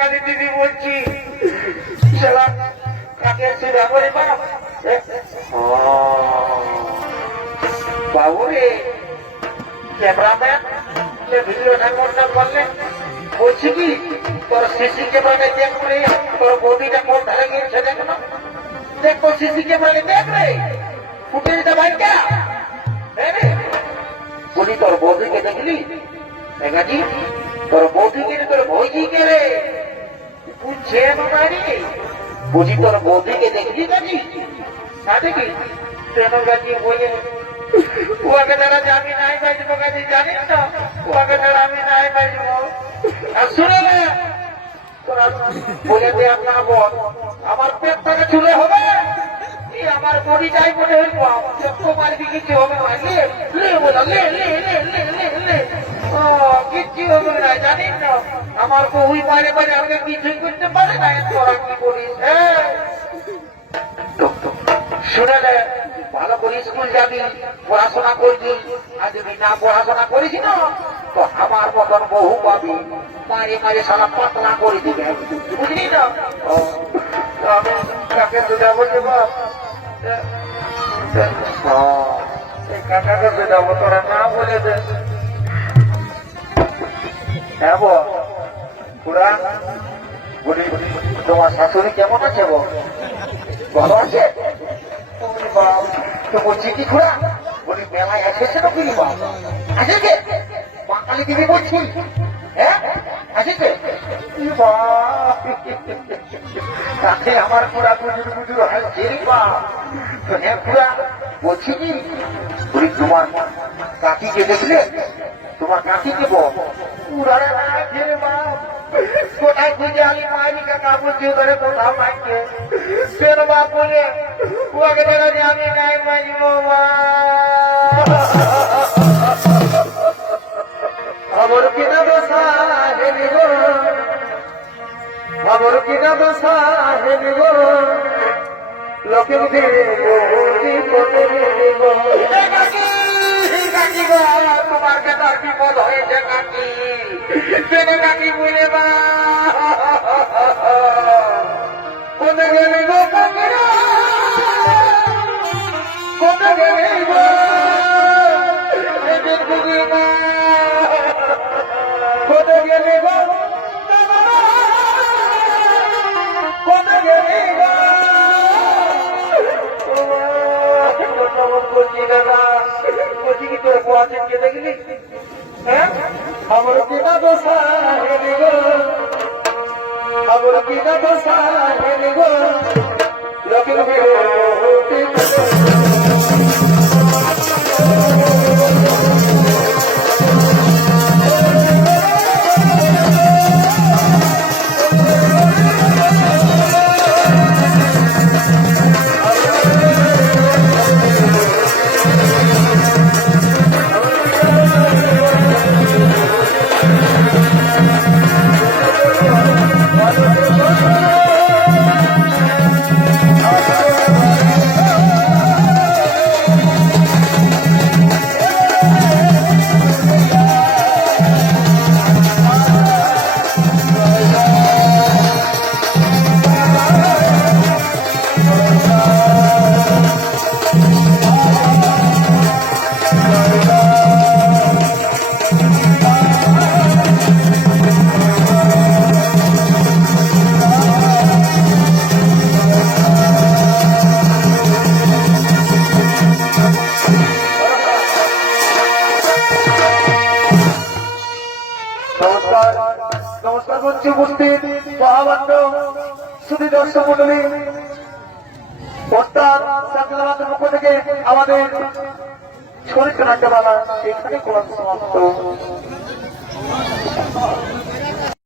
কালী দিদি বলছি কাকে সুধা বলে বাবু রে ক্যামেরাম্যান ভিডিওটা করতে বললেন বলছি কি তোর সিসি ক্যামেরায় দেখ রে তোর বডিটা কোন ধারে গিয়েছে দেখ না দেখো সিসি ক্যামেরায় দেখ রে ফুটেজটা ভাই কে বলি তোর বৌদিকে দেখলি দেখাজি তোর বৌদিকে তোর ভয়জি কে রে বুঝছে বাড়ি বুঝি তোর বৌদিকে দেখলি গাজি না দেখি ট্রেন গাজি বলে ওকে তারা আমি নাই বাজবো গাজি জানিস না ওকে তারা আমি নাই বাজবো আর শুনে না তোরা বলে দে আপনার বল আমার পেট থেকে চুলে হবে আমার বডি যাই মনে হইব মারবি কিছু হবে না কিচ্ছু হবে না জানিস না আমার বউই বাইরে বাইরে আমাকে কিছুই করতে পারে না তোরা কি বলিস শুনে নে ভালো করে স্কুল যাবি পড়াশোনা করবি আর যদি না পড়াশোনা করিস না তো আমার মতন বহু পাবি মারে মারে সারা পাতলা করে দিবে বুঝলি না আমি কাকে দুটা বলছি বাপ কাকাকে বেদাবো তোরা না বলে দে হ্যাঁ পুরা বলি তোমার শাশুড়ি কেমন আছে গো ভালো আছে তো বলছি কি খুড়া বলি মেলায় এসেছে না কি আছে কে বাঙালি দিদি বলছি হ্যাঁ আছে কে তাতে আমার পুরা বুঝুর বুঝুর হাসছে তো হ্যাঁ পুরা বলছি কি বলি তোমার কাকিকে দেখলে তোমার কাকিকে পুরারে না ছেড়ে মা কোথায় খুঁজে আমি মায়ের কাকা বলছি ওখানে কোথাও পাইছে ফের বাপ বলে ওকে দেখা যে আমি নাই মাইব মা আমার কিনা দোষা হেলি গো আমার কিনা দোষা হেলি গো লোকে তোমার বেটার বিপদ হয়েছে কাকি পেনে কাকি বলে বা কোনে গেলে গো কাকিরা কোনে গেলে গো কোনে গেলে গো কোনে গেলে গো বলছি দাদা বলছি কি তোর গোয়াছেন কে দেখলি হ্যাঁ আমার কিনা দোষা হেলি গো আমার কিনা দোষা হেলি গো লোকে লোকে নমস্কার করছি উপস্থিত মহামান্য সুধী দর্শক মন্ডলী ওস্তাদ চাকলাবাদের পক্ষ থেকে আমাদের শরীর নাট্যমালা এখানে কোরআন সমাপ্ত